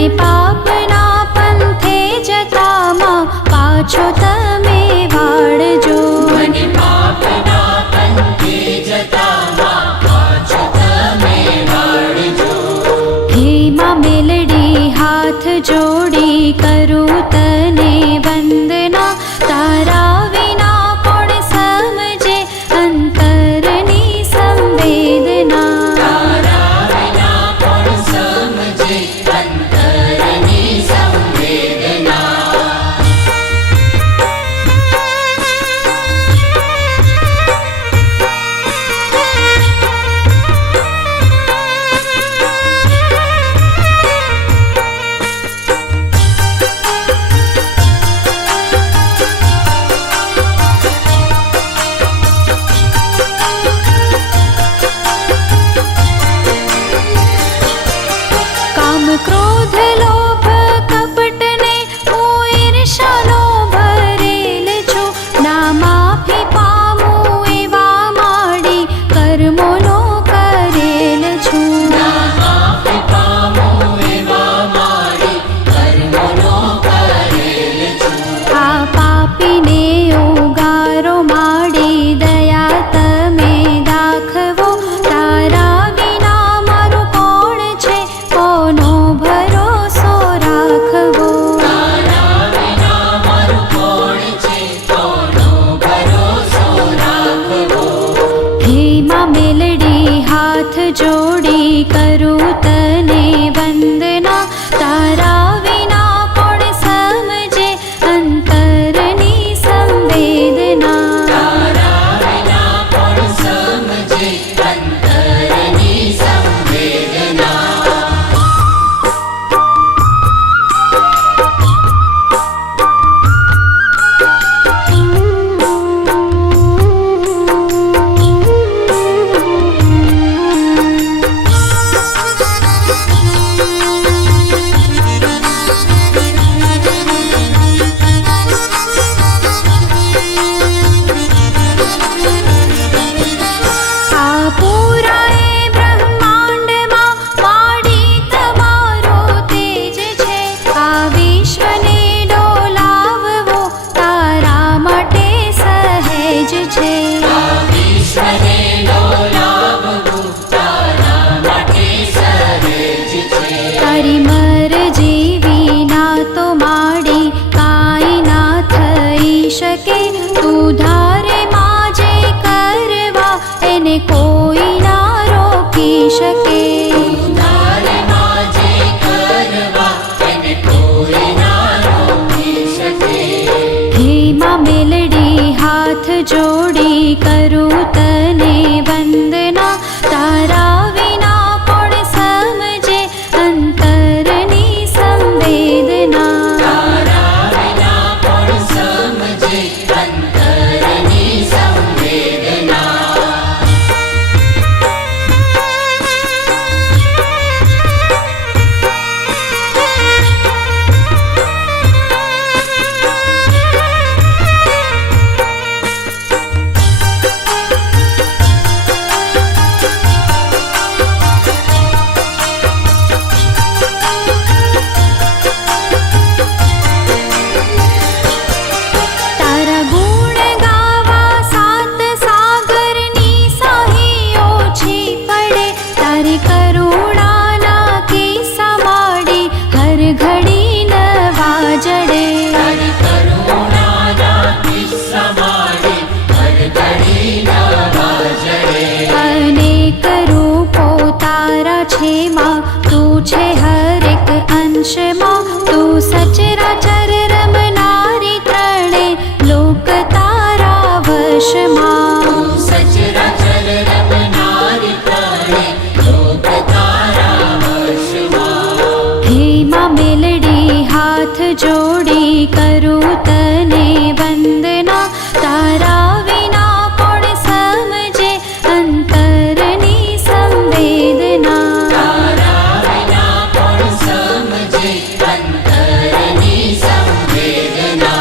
મને પાપના પંથે જતામાં પાછો તમે વાળજો. મને પાપના પંથે જતામાં પાછો તમે વાળજો. હે માં મેલડી હાથ જોડી કરું તને વંદના, તારા વિના કોણ સમજે અંતરની સંવેદના. તારા વિના કોણ સમજે અંતરની સંવેદના. કામ ક્રોધ લોભ કપટને હું ઈર્ષાનો ભરેલ છું. ના માફી પામું એવા માડી કર્મોનો કરેલ છું. ના માફી પામું એવા માડી કર્મોનો કરેલ છું. આ પાપીને ઉગારો માડી દયા તમે દાખવો. તારા વિના મારું કોણ છે, કોનો ભરોસો રાખવો. તારા વિના મારું કોણ છે, કોનો ભરોસો રાખવો. હે માં મેલડી હાથ જોડી કરું તને વંદના, તારા વિના કોણ સમજે અંતરની સંવેદના. તારા વિના કોણ સમજે અંતરની સંવેદના. આ પૂરાએ બ્રહ્માંડમાં માડી તમારો તેજ છે. આ વિશ્વને ડોલાવવો તારા માટે સહેજ છે. આ વિશ્વને ડોલાવવું તારા માટે સહેજ છે. તારી મરજી વિના તો માડી કાંઈ ના થઈ શકે. તું ધારે માં જે કરવા એને કોઈ ના રોકી શકે. તારે માં જે કરવા એને કોઈ ના રોકી શકે. હે માં મેલડી હાથ જોડી કરું તને વંદના, તારા વિના કોણ સમજે અંતરની સંવેદના. તારા વિના કોણ સમજે અંતરની સંવેદના. તારા ગુણ ગાવા સાત સાગરની સાહી ઓછી પડે. તારી કરુણાના કિસ્સા માડી હર ઘડી નવા જડે. તારી કરુણાના કિસ્સા માડી હર ઘડી નવા જડે. અનેક રૂપો તારા છે માં, તું છે હરેક અંશમાં. તું સચરાચર રમનારી ત્રણે લોક તારા વશમાં. તું સચરાચર રમનારી ત્રણે લોક તારા વશમાં. હે માં મેલડી હાથ જોડી કરું તને વંદના, તારા વિના કોણ સમજે અંતરની સંવેદના. તારા વિના કોણ સમજે અંતરની સંવેદના.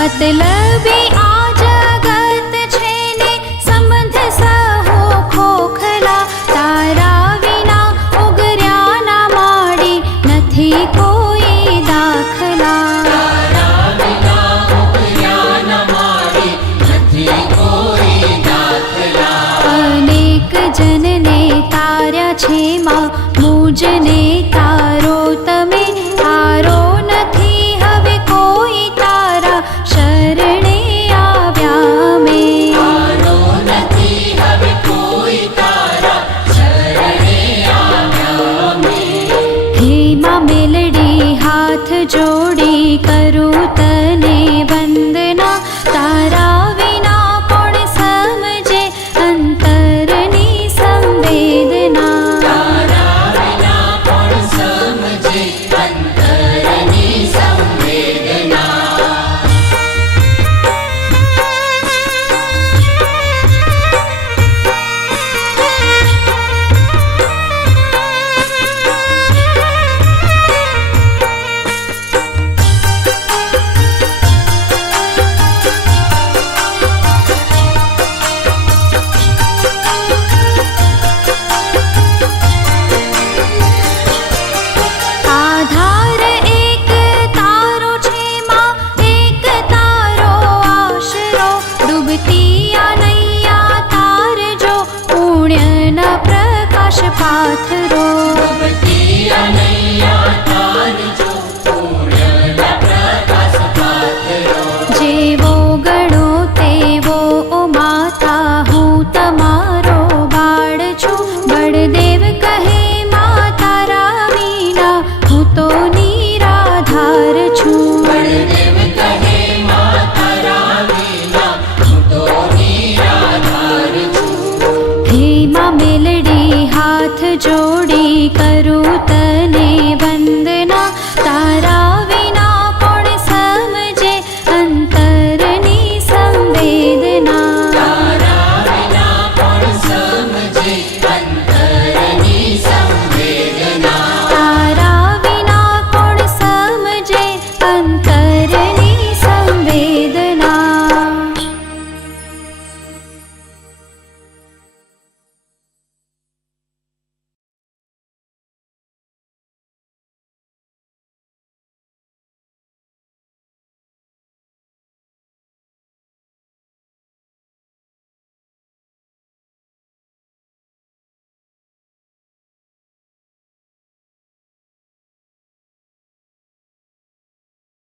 મતલબી આ જગત છે ને સંબંધ સહો ખોખલા, તારા વિના ઉગર્યા ના માડી નથી કોઈ દાખલા. તારા વિના ઉગર્યા ન માડી નથી કોઈ દાખલા. અનેક જનને તાર્યા છે માં મુજને